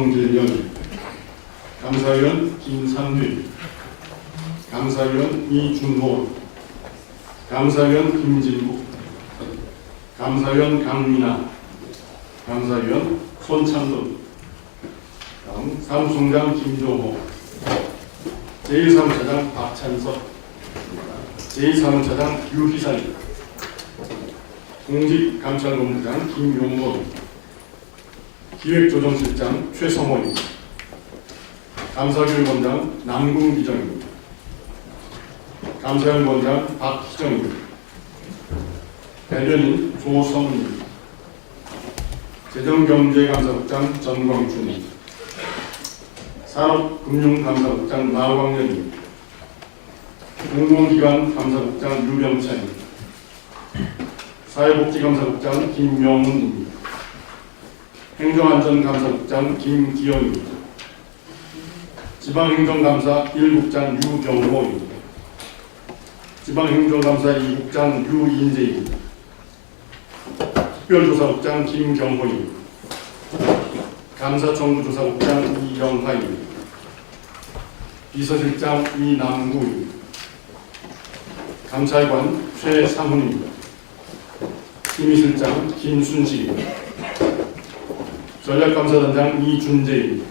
황재현, 감사위원 김상휘, 감사위원 이준호, 감사위원 김진국, 감사위원 강민아, 감사위원 손창돈, 다음 사무총장 김종호, 제3차장 박찬석, 제3차장 유희산, 공직감찰본부장 김용범, 기획조정실장 최성원, 감사교육원장 남궁기정입니다. 감사위원장 박희정입니다. 대변인 조성입니다. 재정경제감사국장 전광춘, 산업금융감사국장 마광련입니다. 공공기관 감사국장 유병찬입니다. 사회복지감사국장 김명훈입니다. 행정안전감사국장 김기현입니다. 지방행정감사 1국장 유경호입니다. 지방행정감사 2국장 유인재입니다. 특별조사국장 김경호입니다. 감사청구조사국장 이영하입니다. 비서실장 이남구입니다. 감찰관 최상훈입니다. 심의실장 김순식입니다. 전략감사단장 이준재입니다.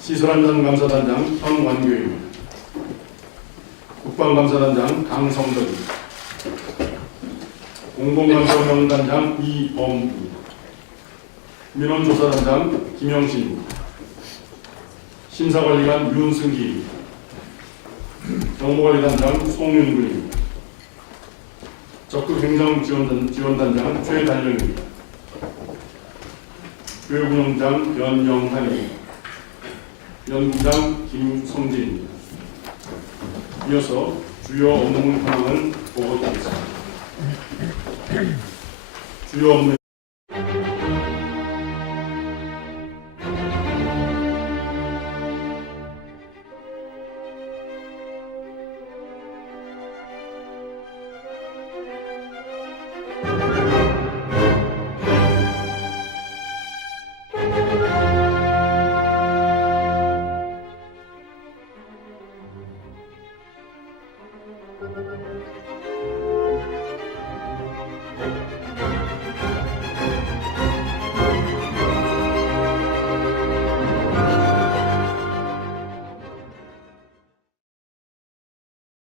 시설안전 감사단장 현완교입니다. 국방감사단장 강성덕입니다. 공공감사명단장 이범입니다. 민원조사단장 김영신입니다. 심사관리관 윤승기입니다. 정보관리단장 송윤근입니다. 적극행정지원단, 지원단장 최달령입니다. 교육운영장 변영환입니다. 연구장 김성진입니다. 이어서 주요 업무 현황을 보고드리겠습니다. 주요 업무 Thank you.